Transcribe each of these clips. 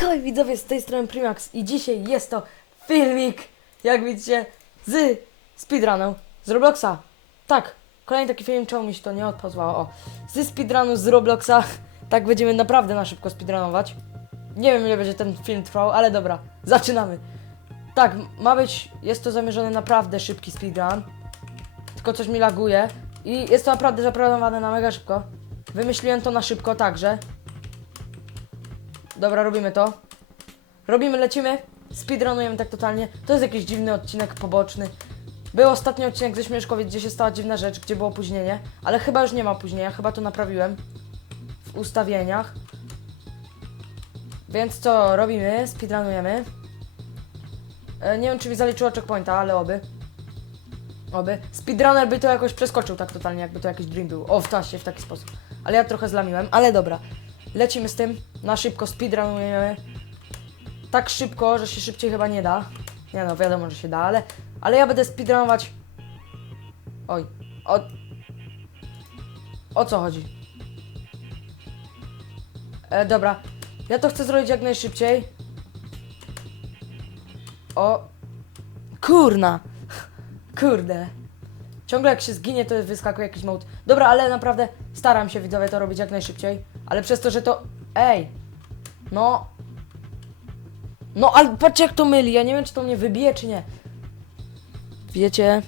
Hej widzowie, z tej strony Primax i dzisiaj jest to filmik, jak widzicie, z speedrunem z Robloxa. Tak, kolejny taki film, czemu mi się to nie odpozwało, o. Z speedrunu z Robloxa, tak będziemy naprawdę na szybko speedrunować. Nie wiem ile będzie ten film trwał, ale dobra, zaczynamy. Tak, ma być, jest to zamierzony naprawdę szybki speedrun, tylko coś mi laguje i jest to naprawdę zaplanowane na mega szybko. Wymyśliłem to na szybko także. Dobra, robimy to. Robimy, lecimy. Speedrunujemy tak totalnie. To jest jakiś dziwny odcinek poboczny. Był ostatni odcinek ze Śmieszkowiec, gdzie się stała dziwna rzecz, gdzie było opóźnienie, ale chyba już nie ma opóźnienia, chyba to naprawiłem w ustawieniach. Więc co robimy? Speedrunujemy. E, nie wiem, czy mi zaliczyło checkpointa, ale oby. Oby. Speedrunner by to jakoś przeskoczył tak totalnie, jakby to jakiś dream był. O, w tasie, w taki sposób. Ale ja trochę zlamiłem, ale dobra. Lecimy z tym, na szybko speedrunujemy. Tak szybko, że się szybciej chyba nie da. Nie no, wiadomo, że się da, ale, ale ja będę speedrunować. Oj, o... O co chodzi? E, dobra, ja to chcę zrobić jak najszybciej. O... Kurna! Kurde. Ciągle jak się zginie, to wyskakuje jakiś mode. Dobra, ale naprawdę staram się widzowie to robić jak najszybciej. Ale przez to, że to... Ej! No... No, ale patrzcie jak to myli. Ja nie wiem, czy to mnie wybije, czy nie. Wiecie?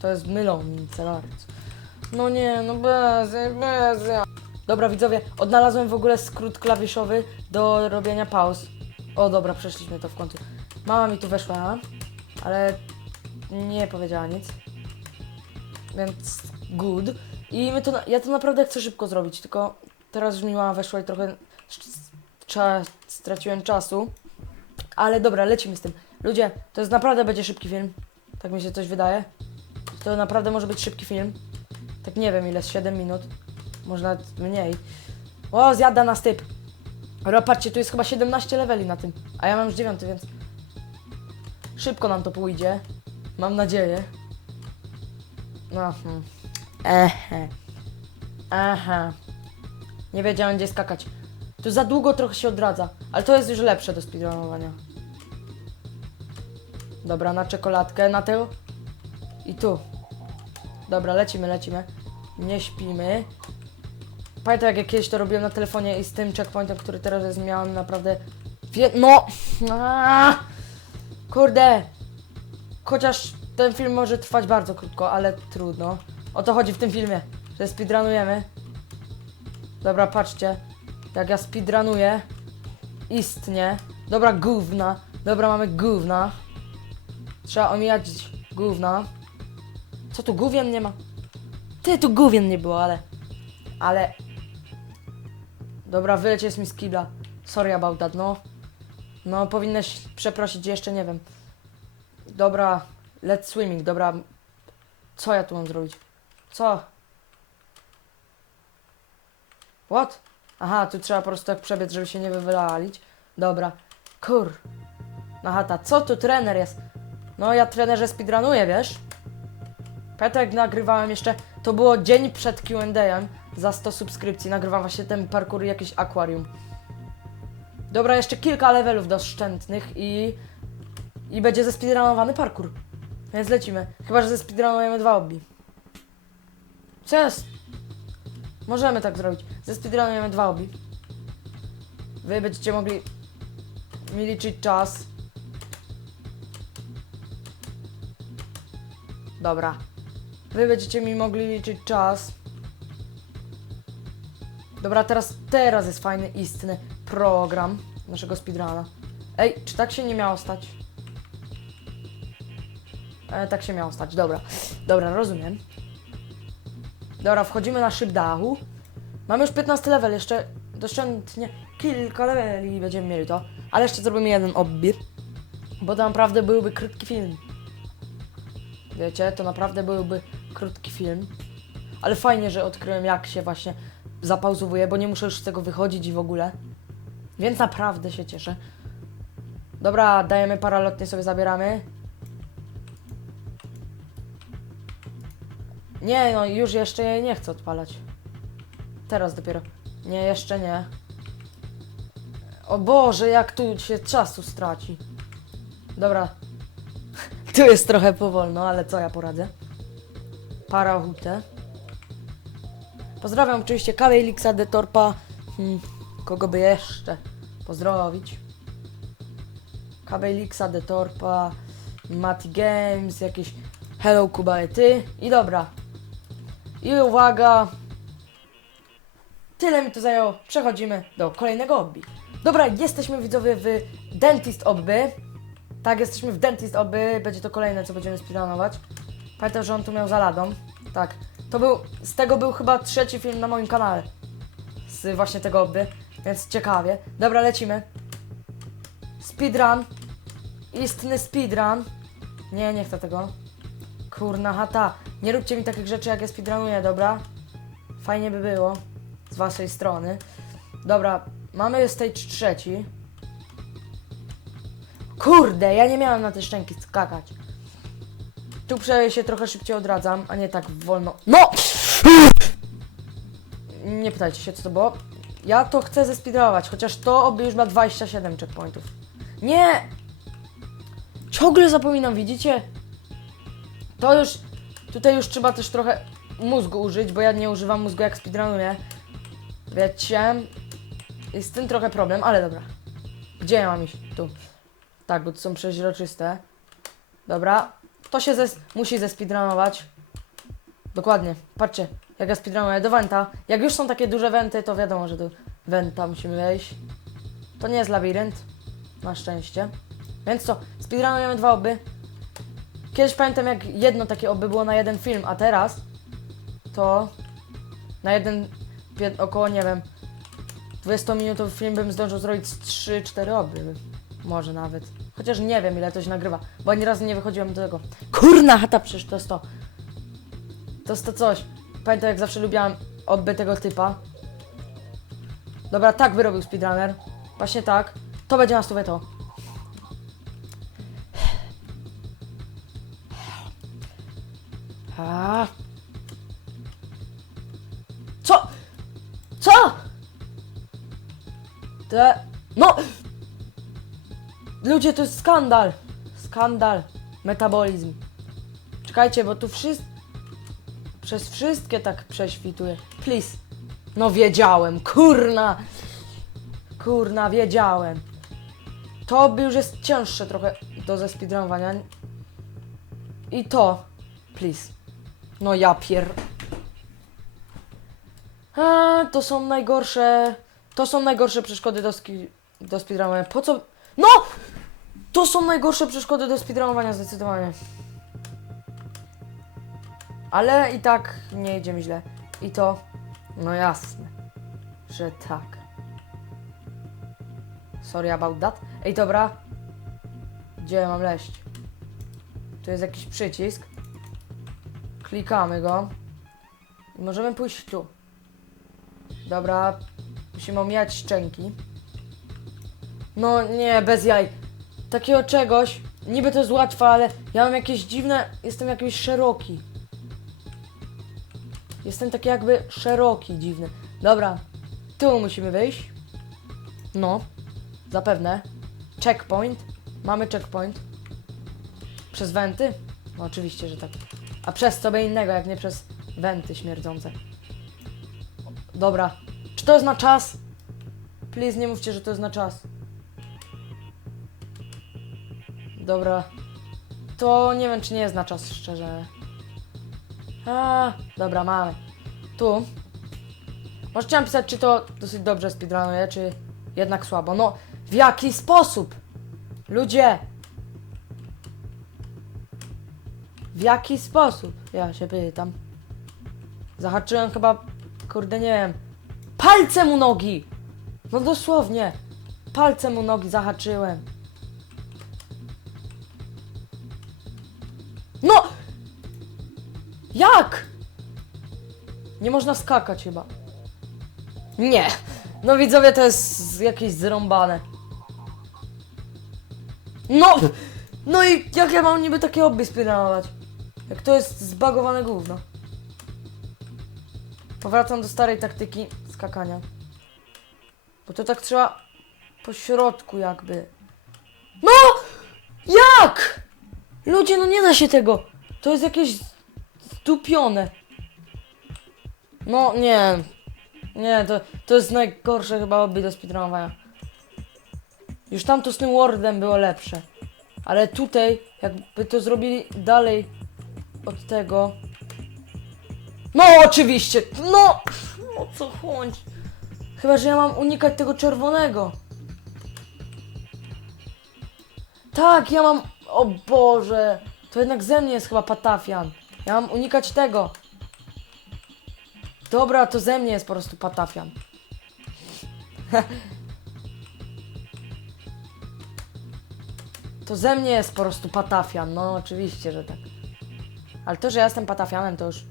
To jest mylące bardzo. No nie, no bez, bez. Dobra, widzowie, odnalazłem w ogóle skrót klawiszowy do robienia pauz. O, dobra, przeszliśmy to w końcu. Mama mi tu weszła, ale nie powiedziała nic. Więc good. I my to, ja to naprawdę chcę szybko zrobić, tylko teraz już mi mama weszła i trochę straciłem czasu. Ale dobra, lecimy z tym. Ludzie, to jest naprawdę będzie szybki film. Tak mi się coś wydaje. To naprawdę może być szybki film. Tak nie wiem ile, z 7 minut. Może nawet mniej. O, zjada nas typ. Dobra, patrzcie, tu jest chyba 17 leveli na tym. A ja mam już 9, więc... Szybko nam to pójdzie. Mam nadzieję. No, hmm. Ehe. Aha. Nie wiedziałem gdzie skakać. Tu za długo trochę się odradza, ale to jest już lepsze do speedrunowania. Dobra, na czekoladkę, na tył. I tu. Dobra, lecimy, lecimy. Nie śpimy. Pamiętam jak ja kiedyś to robiłem na telefonie i z tym checkpointem, który teraz jest, miałem naprawdę... No! Aaaa! Kurde! Chociaż ten film może trwać bardzo krótko, ale trudno. O to chodzi w tym filmie, że speedrunujemy. Dobra, patrzcie. Jak ja speedrunuję. Istnie. Dobra, gówna. Dobra, mamy gówna. Trzeba omijać gówna. Co tu, główien nie ma? Ty, tu główien nie było, ale... Ale... Dobra, wyleć jest mi z kibla. Sorry about that, no. No, powinnaś przeprosić jeszcze, nie wiem. Dobra, let's swimming, dobra. Co ja tu mam zrobić? Co? What? Aha, tu trzeba po prostu tak przebiec, żeby się nie wywalić. Dobra. Kur. No co tu trener jest? No ja trenerze speedrunuję, wiesz? Jak nagrywałem jeszcze, to było dzień przed Q&A za 100 subskrypcji, nagrywam właśnie ten parkour jakieś akwarium. Dobra, jeszcze kilka levelów doszczętnych i... I będzie zespeedrunowany parkour. Więc lecimy. Chyba, że zespeedrunujemy dwa obbi. Co? Możemy tak zrobić. Zespeedrunujemy dwa obbi. Wy będziecie mogli mi liczyć czas. Dobra. Wy będziecie mi mogli liczyć czas. Dobra, teraz, teraz jest fajny, istny program naszego speedruna. Ej, czy tak się nie miało stać? E, tak się miało stać, dobra. Dobra, rozumiem. Dobra, wchodzimy na szyb dachu. Mamy już 15 level, jeszcze doszczętnie kilka leveli będziemy mieli to. Ale jeszcze zrobimy jeden obbi. Bo to naprawdę byłby krótki film. Wiecie, to naprawdę byłby krótki film. Ale fajnie, że odkryłem jak się właśnie zapauzowuje, bo nie muszę już z tego wychodzić i w ogóle. Więc naprawdę się cieszę. Dobra, dajemy paralotnie sobie zabieramy. Nie, no już jeszcze jej nie chcę odpalać. Teraz dopiero. Nie, jeszcze nie. O Boże, jak tu się czasu straci. Dobra. Tu jest trochę powolno, ale co ja poradzę? Parahutę. Pozdrawiam oczywiście Kawelixa de Torpa. Hmm, kogo by jeszcze pozdrowić? Kawelixa de Torpa, Mati Games, jakieś Hello Kuba i ty. I dobra. I uwaga. Tyle mi to zajęło. Przechodzimy do kolejnego obby. Dobra, jesteśmy widzowie w Dentist Obby. Tak, jesteśmy w Dentist Obby. Będzie to kolejne, co będziemy speedrunować. Pamiętam, że on tu miał za ladą. Tak. To był, z tego był chyba trzeci film na moim kanale. Z właśnie tego obby. Więc ciekawie. Dobra, lecimy. Speedrun. Istny speedrun. Nie, nie chcę tego. Kurna chata. Nie róbcie mi takich rzeczy, jak ja speedrunuję, dobra? Fajnie by było. Z waszej strony. Dobra, mamy stage trzeci. Kurde, ja nie miałem na te szczęki skakać. Tu przejdę się trochę szybciej odradzam, a nie tak wolno. No! Nie pytajcie się, co to było. Ja to chcę zespeedrować, chociaż to oby już ma 27 checkpointów. Nie! Ciągle zapominam, widzicie? To już... Tutaj już trzeba też trochę mózgu użyć, bo ja nie używam mózgu jak speedrunuję. Wiecie? Jest z tym trochę problem, ale dobra. Gdzie ja mam iść? Tu. Tak, bo tu są przeźroczyste. Dobra. To się zes musi zespeedrunować. Dokładnie. Patrzcie, jak ja speedrunuję do Wenta. Jak już są takie duże wenty, to wiadomo, że do Wenta musimy wejść. To nie jest labirynt. Na szczęście. Więc co? Speedrunujemy dwa oby. Kiedyś pamiętam, jak jedno takie oby było na jeden film, a teraz to na jeden, około, nie wiem, 20-minutowy film bym zdążył zrobić z 3-4 oby. Może nawet. Chociaż nie wiem, ile to się nagrywa, bo ani razu nie wychodziłem do tego. Kurna chata, przecież to jest to. To jest to coś. Pamiętam, jak zawsze lubiłam obby tego typa. Dobra, tak wyrobił speedrunner. Właśnie tak. To będzie na stówę to. A. Co? Co? Te... No! Ludzie, to jest skandal! Skandal. Metabolizm. Czekajcie, bo tu wszyscy... Przez wszystkie tak prześwituje. Please. No wiedziałem, kurna! Kurna, wiedziałem. To by już jest cięższe trochę do zespeedrunowania. I to. Please. No ja pier... A, to są najgorsze... To są najgorsze przeszkody do, ski... do speedrunowania. Po co... No! To są najgorsze przeszkody do speedrunowania zdecydowanie. Ale i tak nie idzie mi źle. I to... No jasne. Że tak. Sorry about that. Ej, dobra. Gdzie mam leść? Tu jest jakiś przycisk. Klikamy go. I możemy pójść tu. Dobra. Musimy omijać szczęki. No nie, bez jaj. Takiego czegoś. Niby to jest łatwe, ale ja mam jakieś dziwne... Jestem jakiś szeroki. Jestem taki jakby szeroki, dziwny. Dobra. Tu musimy wyjść. No. Zapewne. Checkpoint. Mamy checkpoint. Przez wenty? No oczywiście, że tak. A przez co by innego, jak nie przez wenty śmierdzące. Dobra. Czy to jest na czas? Please, nie mówcie, że to jest na czas. Dobra. To nie wiem, czy nie jest na czas, szczerze. A, dobra, mamy. Tu. Możecie napisać, czy to dosyć dobrze speedrunuje, czy jednak słabo. No, w jaki sposób? Ludzie! W jaki sposób? Ja się pytam. Zahaczyłem chyba, kurde, nie wiem, palcem u nogi! No dosłownie. Palcem u nogi zahaczyłem. No! Jak? Nie można skakać chyba. Nie. No widzowie, to jest jakieś zrąbane. No! No i jak ja mam niby takie obby spinalować? Jak to jest zbagowane gówno. Powracam do starej taktyki skakania. Bo to tak trzeba po środku jakby. No! Jak? Ludzie, no nie da się tego. To jest jakieś zdupione. No nie. Nie, to, to jest najgorsze chyba hobby do speedrunowania. Już tam to z tym Wordem było lepsze. Ale tutaj, jakby to zrobili dalej od tego. No oczywiście! No! O co chodzi? Chyba, że ja mam unikać tego czerwonego. Tak, ja mam. O Boże! To jednak ze mnie jest chyba patafian. Ja mam unikać tego. Dobra, to ze mnie jest po prostu patafian. To ze mnie jest po prostu patafian. No oczywiście, że tak. Ale to, że ja jestem patafianem, to już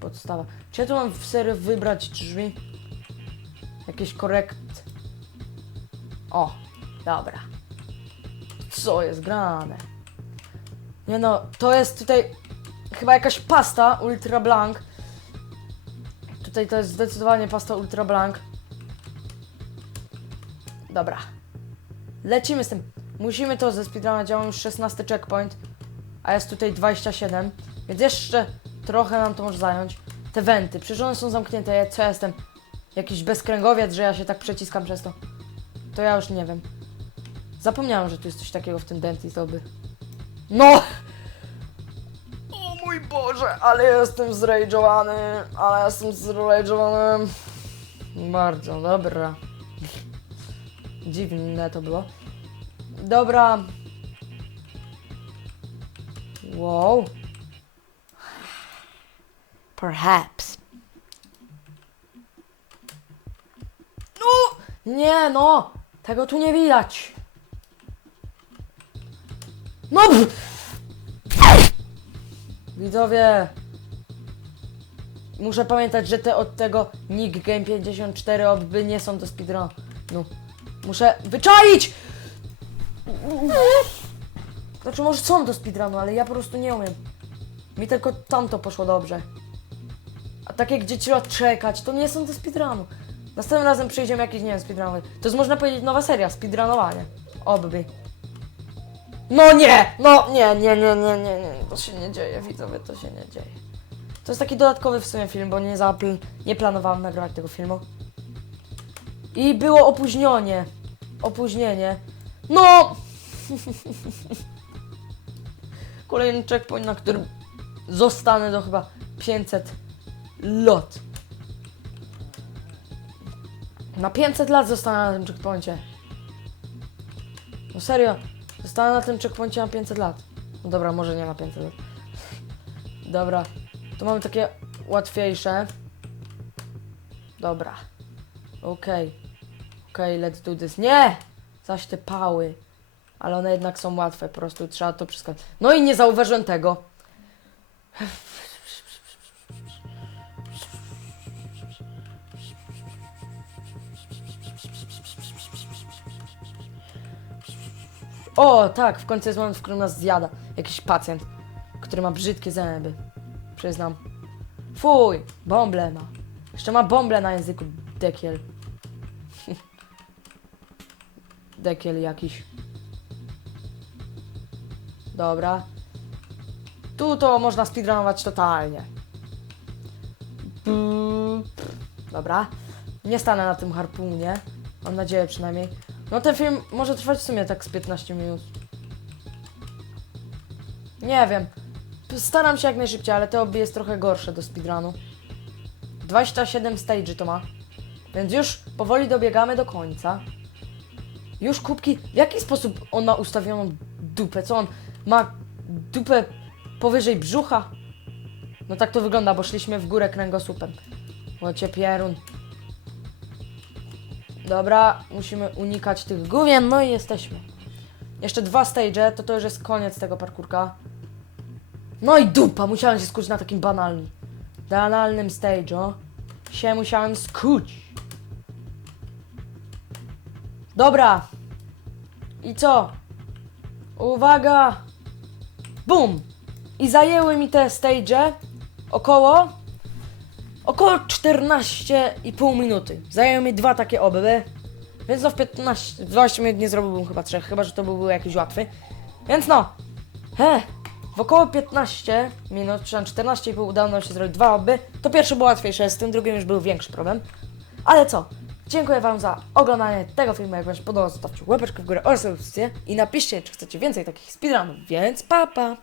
podstawa. Czy ja tu mam w serio wybrać drzwi? Jakieś korekt. O, dobra. Co jest grane? Nie no, to jest tutaj chyba jakaś pasta Ultra Blanc. Tutaj to jest zdecydowanie pasta Ultra Blanc. Dobra. Lecimy z tym. Musimy to ze speedruna, mam już 16 checkpoint, a jest tutaj 27, więc jeszcze trochę nam to może zająć. Te wenty, przecież one są zamknięte, ja, co ja jestem? Jakiś bezkręgowiec, że ja się tak przeciskam przez to. To ja już nie wiem. Zapomniałem, że tu jest coś takiego w tym dentist lobby. No! O mój Boże, ale jestem zrage'owany, ale jestem zrage'owany. Bardzo, dobra. Dziwne to było. Dobra. Wow. Perhaps. No! Nie no! Tego tu nie widać. No! Widzowie. Muszę pamiętać, że te od tego Nick Game 54 obby nie są do speedrunu. No. Muszę wyczaić! Znaczy może są do speedrunu, ale ja po prostu nie umiem. Mi tylko tamto poszło dobrze. Takie, gdzie trzeba czekać, to nie są do speedrunu. Następnym razem przyjdziemy jakiś, nie wiem, speedrunowy. To jest można powiedzieć nowa seria, speedrunowanie. Obby. No nie! No nie, nie, nie, nie, nie, nie. To się nie dzieje, widzowie, to się nie dzieje. To jest taki dodatkowy w sumie film, bo nie, zapl- nie planowałem nagrywać tego filmu. I było opóźnienie. Opóźnienie. No! Kolejny checkpoint, na którym zostanę do chyba 500 lot. Na 500 lat zostanę na tym checkpoincie. No serio, zostanę na tym checkpoincie na 500 lat. No dobra, może nie na 500 lat. Dobra, tu mamy takie łatwiejsze. Dobra. Okej. Okej, let's do this. Nie! Zaś te pały. Ale one jednak są łatwe, po prostu trzeba to przeskoczyć. No i nie zauważyłem tego. O, tak, w końcu jest moment, w którym nas zjada. Jakiś pacjent, który ma brzydkie zęby. Przyznam. Fuj, bąble ma. Jeszcze ma bąble na języku, dekiel. dekiel jakiś. Dobra. Tu to można speedrunować totalnie. Dobra. Nie stanę na tym harpunie. Mam nadzieję przynajmniej. No ten film może trwać w sumie tak z 15 minut. Nie wiem. Staram się jak najszybciej, ale to obie jest trochę gorsze do speedrunu. 27 stage to ma. Więc już powoli dobiegamy do końca. Już kubki. W jaki sposób on ma ustawioną dupę? Co on ma dupę powyżej brzucha? No tak to wygląda, bo szliśmy w górę kręgosłupem. Łocie pierun. Dobra, musimy unikać tych gówien, no i jesteśmy. Jeszcze dwa stage, to to już jest koniec tego parkurka. No i dupa, musiałem się skuć na takim banalnym, banalnym stage'u. Się musiałem skuć. Dobra. I co? Uwaga! Bum! I zajęły mi te stage około około 14,5 minuty. Zajęły mi dwa takie oby. Więc no w 15, 20 minut nie zrobiłbym chyba trzech, chyba że to byłby jakiś łatwy. Więc no, he, w około 15 minut, czy tam 14,5 udało nam się zrobić dwa oby. To pierwsze było łatwiejsze, z tym drugim już był większy problem. Ale co? Dziękuję Wam za oglądanie tego filmu. Jak Wam się podobało, zostawcie łapeczkę w górę oraz subskrypcję i napiszcie, czy chcecie więcej takich speedrunów. Więc pa pa!